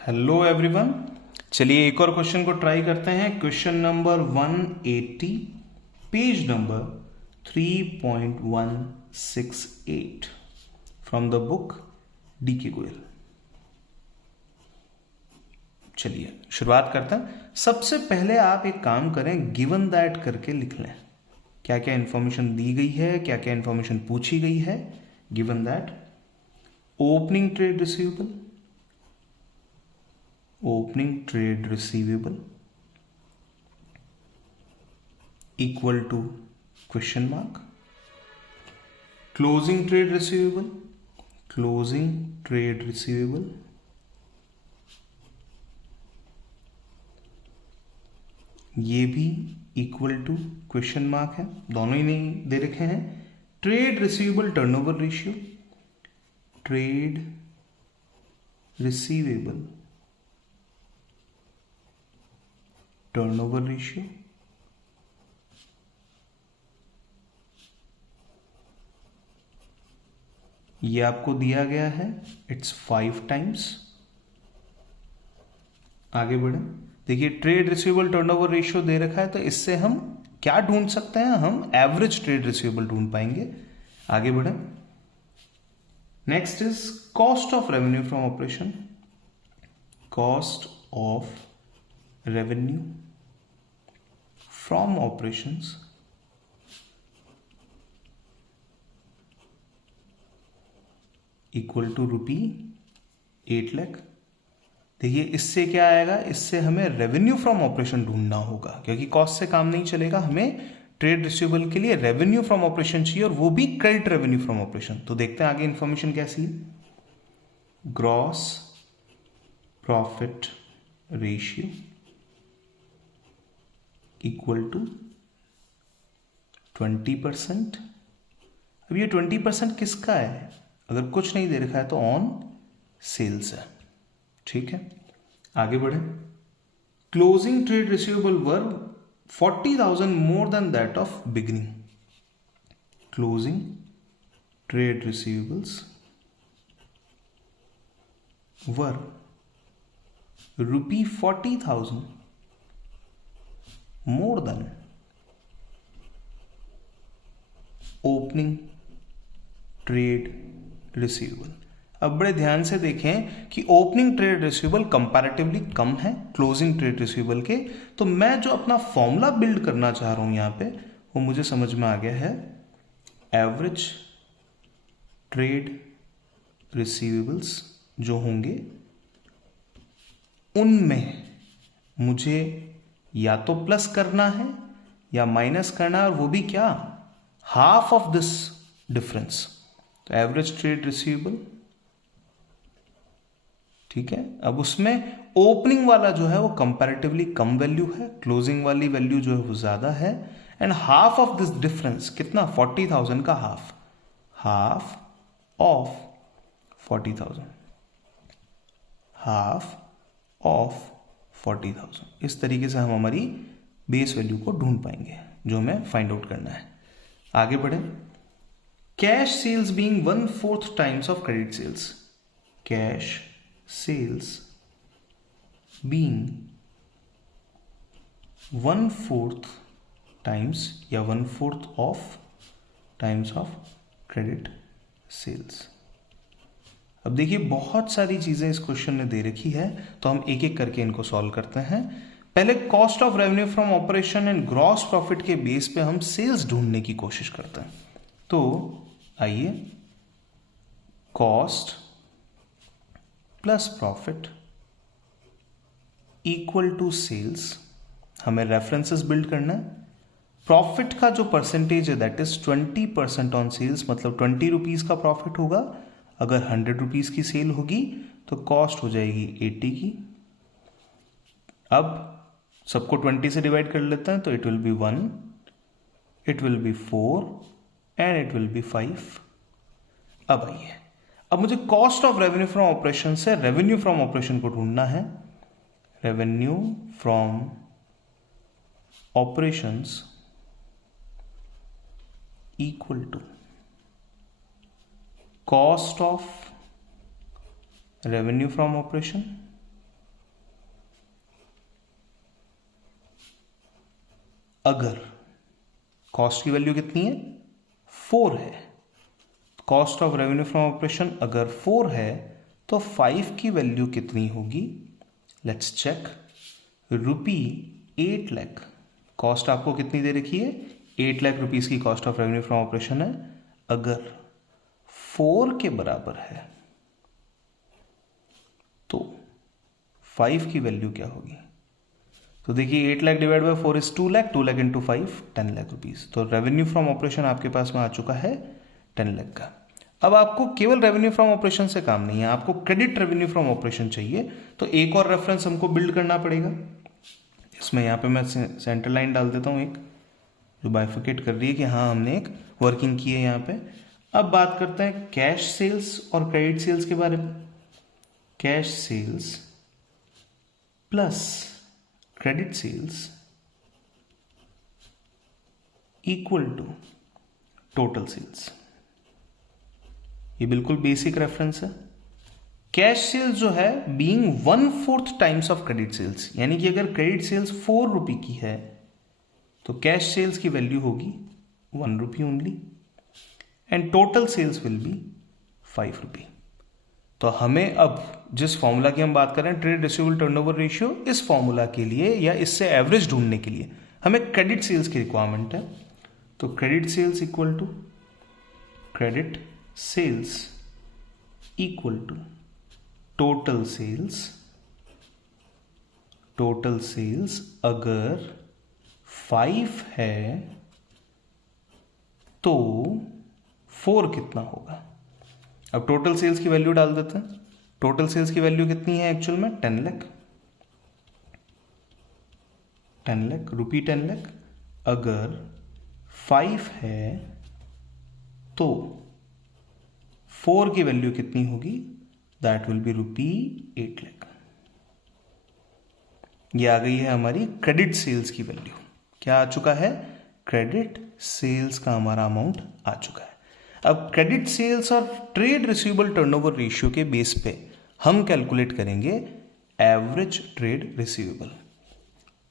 Hello everyone. चलिए एक और क्वेश्चन को ट्राई करते हैं। Question number 180, page number 3.168 from the book DK. Goyal. चलिए शुरुआत करते हैं। सबसे पहले आप एक काम करें, गिवन दैट करके लिख लें। क्या क्या इंफॉर्मेशन दी गई है, क्या क्या इंफॉर्मेशन पूछी गई है। Given that opening trade receivable, opening trade receivable equal to question mark, closing trade receivable, closing trade receivable ये भी इक्वल टू क्वेश्चन मार्क है, दोनों ही नहीं दे रखे हैं। Trade receivable turnover ratio, trade receivable turnover ratio ये आपको दिया गया है, इट्स 5 टाइम्स। आगे बढ़े, देखिए ट्रेड रिसीवेबल टर्नओवर रेशियो दे रखा है, तो इससे हम क्या ढूंढ सकते हैं, हम एवरेज ट्रेड रिसीवेबल ढूंढ पाएंगे। आगे बढ़े, next is cost of revenue from operation, cost of revenue from operations equal to ₹8 lakh. देखिए इससे क्या आएगा, इससे हमें रेवेन्यू फ्रॉम ऑपरेशन ढूंढना होगा, क्योंकि कॉस्ट से काम नहीं चलेगा, हमें ट्रेड रिसीवेबल के लिए रेवेन्यू फ्रॉम ऑपरेशन चाहिए, और वो भी क्रेडिट रेवेन्यू फ्रॉम ऑपरेशन। तो देखते हैं आगे इंफॉर्मेशन कैसी है। Gross profit ratio equal to 20%। अब ये 20% किसका है, अगर कुछ नहीं दे रखा है तो ऑन सेल्स है, ठीक है। आगे बढ़े, closing trade receivable were 40,000 more than that of beginning. Closing trade receivables were ₹40,000 more than opening trade receivable. अब बड़े ध्यान से देखें कि ओपनिंग ट्रेड रिसीवेबल कंपैरेटिवली कम है क्लोजिंग ट्रेड रिसीवेबल के, तो मैं जो अपना फॉर्मूला बिल्ड करना चाह रहा हूं यहां पे, वो मुझे समझ में आ गया है। एवरेज ट्रेड रिसीवेबल्स जो होंगे उनमें मुझे या तो प्लस करना है या माइनस करना है, और वो भी क्या, हाफ ऑफ दिस डिफरेंस। तो एवरेज ट्रेड रिसीवेबल, ठीक है। अब उसमें ओपनिंग वाला जो है वो कंपैरेटिवली कम वैल्यू है, क्लोजिंग वाली वैल्यू जो है वो ज्यादा है, and half of this difference कितना, 40,000 का half, half of 40,000, half of 40,000। इस तरीके से हम हमारी बेस वैल्यू को ढूंढ पाएंगे जो हमें फाइंड आउट करना है। आगे बढ़े, cash sales being 1/4 times of credit sales, cash sales being 1/4 times या 1/4 of times of credit sales. अब देखिए बहुत सारी चीजें इस क्वेश्चन में दे रखी है, तो हम एक एक करके इनको सॉल्व करते हैं। पहले cost of revenue from operation and gross profit के बेस पे हम सेल्स ढूंढने की कोशिश करते हैं। तो आइए, cost plus profit equal to sales, हमें रेफरेंसेस बिल्ड करना है। प्रॉफिट का जो परसेंटेज है दैट इज 20% ऑन सेल्स, मतलब 20 रुपीज का प्रॉफिट होगा। अगर 100 रुपीज की सेल होगी तो कॉस्ट हो जाएगी 80 की। अब सबको 20 से डिवाइड कर लेते हैं, तो it will be 1, it will be 4 and it will be 5। अब आइए, अब मुझे cost of revenue from operation से रेवेन्यू फ्रॉम ऑपरेशन को ढूंढना है। Revenue from operations equal to cost of revenue from operation अगर कॉस्ट की वैल्यू कितनी है 4 है, cost of revenue from operation अगर 4 है तो 5 की वैल्यू कितनी होगी, लेट्स चेक। ₹8 लाख कॉस्ट आपको कितनी दे रखी है, 8 लाख रुपीस की cost of revenue from operation है। अगर 4 के बराबर है तो 5 की वैल्यू क्या होगी, तो देखिए 8 lakh divide by 4 is 2 lakh, 2 lakh into 5 10 lakh rupees. तो रेवेन्यू फ्रॉम ऑपरेशन आपके पास में आ चुका है 10 लाख का। अब आपको केवल रेवेन्यू फ्रॉम ऑपरेशन से काम नहीं है, आपको क्रेडिट रेवेन्यू फ्रॉम ऑपरेशन चाहिए, तो एक और रेफरेंस हमको बिल्ड करना पड़ेगा। इसमें यहाँ पे मैं सेंटर लाइन डाल देता हूँ एक, जो बाइफिकेट कर रही है कि हाँ हमने एक वर्किंग की है यहाँ पे। अब बात करते हैं कैश सेल्स और क्रेडिट सेल्स के बारे में। Cash sales plus credit sales equal to total sales. ये बिल्कुल बेसिक रेफरेंस है। कैश सेल्स जो है being 1/4 times of credit sales, यानी कि अगर क्रेडिट सेल्स 4 रुपये की है तो कैश सेल्स की वैल्यू होगी 1 rupee only, and total sales will be 5 rupee. तो हमें अब जिस फॉर्मूला की हम बात कर रहे हैं ट्रेड रिसीवेबल टर्नओवर रेशियो, इस फॉर्मूला के लिए या इससे एवरेज ढूंढने के लिए हमें क्रेडिट सेल्स की रिक्वायरमेंट है। तो credit sales equal to credit sales equal to total sales. Total sales अगर 5 है तो 4 कितना होगा। अब टोटल सेल्स की वैल्यू डाल देते हैं। टोटल सेल्स की वैल्यू कितनी है एक्चुअल में 10 लाख, 10 लाख रुपी 10 लाख। अगर 5 है तो 4 की वैल्यू कितनी होगी, दैट विल बी ₹8 लाख। ये आ गई है हमारी क्रेडिट सेल्स की वैल्यू। क्या आ चुका है, क्रेडिट सेल्स का हमारा अमाउंट आ चुका है। अब क्रेडिट सेल्स और ट्रेड रिसीवेबल टर्नओवर रेशियो के बेस पे हम कैलकुलेट करेंगे एवरेज ट्रेड रिसीवेबल।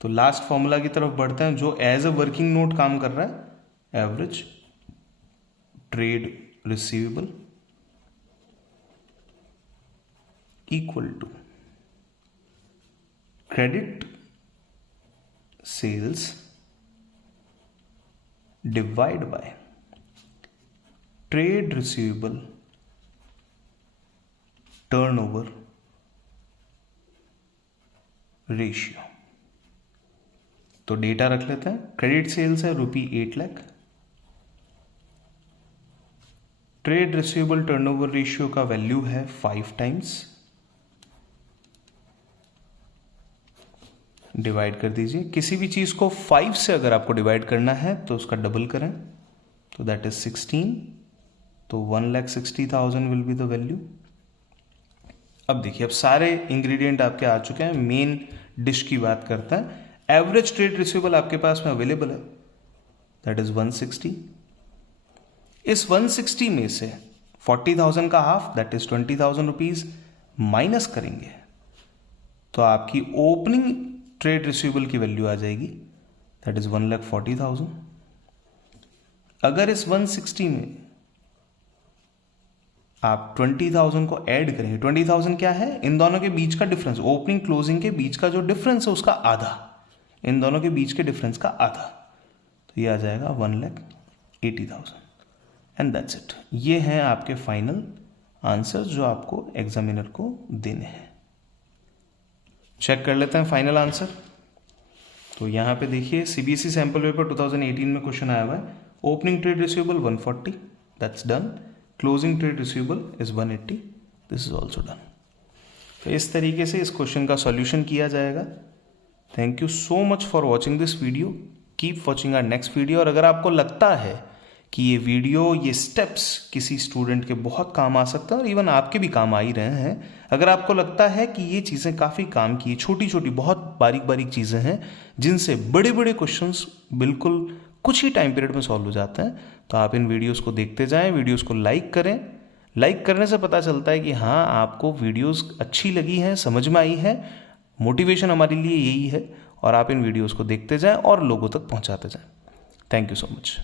तो लास्ट फॉर्मूला की तरफ बढ़ते हैं जो एज अ वर्किंग नोट काम कर रहा है। Average trade receivable equal to credit sales divide by trade receivable turnover ratio. तो डेटा रख लेते हैं। क्रेडिट सेल्स है ₹8 lakh, trade receivable turnover ratio का वैल्यू है 5 टाइम्स, डिवाइड कर दीजिए। किसी भी चीज को 5 से अगर आपको डिवाइड करना है तो उसका डबल करें, तो दैट इज 16, तो 1,60,000 विल बी द वैल्यू। अब देखिए, अब सारे इंग्रेडिएंट आपके आ चुके हैं। मेन डिश की बात करता है। एवरेज ट्रेड रिसीवेबल आपके पास में अवेलेबल है, दैट इज 160। इस 160 में से 40,000 का half, that is 20,000 rupees minus करेंगे तो आपकी ओपनिंग ट्रेड रिसीवेबल की वैल्यू आ जाएगी, दैट इज 1,40,000। अगर इस 160 में आप 20,000 को ऐड करेंगे, 20,000 क्या है, इन दोनों के बीच का डिफरेंस, ओपनिंग क्लोजिंग के बीच का जो डिफरेंस है उसका आधा, इन दोनों के बीच के डिफरेंस का आधा, तो ये आ जाएगा 1,80,000 एंड दैट्स इट। ये हैं आपके फाइनल आंसर्स जो आपको एग्जामिनर को देने हैं। चेक कर लेते हैं फाइनल आंसर। तो यहाँ पे देखिए सीबीएसई सैंपल पेपर 2018 में क्वेश्चन आया हुआ है। Opening trade receivable 140, that's done. Closing trade receivable is 180, this is also done. तो इस तरीके से इस क्वेश्चन का सॉल्यूशन किया जाएगा। Thank you so much for watching this video, keep watching our next video. और अगर आपको लगता है कि ये वीडियो, ये स्टेप्स किसी स्टूडेंट के बहुत काम आ सकता है और इवन आपके भी काम आ ही रहे हैं, अगर आपको लगता है कि ये चीज़ें काफ़ी काम की, छोटी छोटी बहुत बारीक बारीक चीज़ें हैं जिनसे बड़े बड़े क्वेश्चंस बिल्कुल कुछ ही टाइम पीरियड में सॉल्व हो जाते हैं, तो आप इन वीडियोस को देखते जाएं, वीडियोस को लाइक करें। लाइक करने से पता चलता है कि हाँ आपको वीडियोस अच्छी लगी हैं, समझ में आई है, मोटिवेशन हमारे लिए यही है, और आप इन वीडियोस को देखते जाएं और लोगों तक पहुंचाते जाएं। Thank you so much.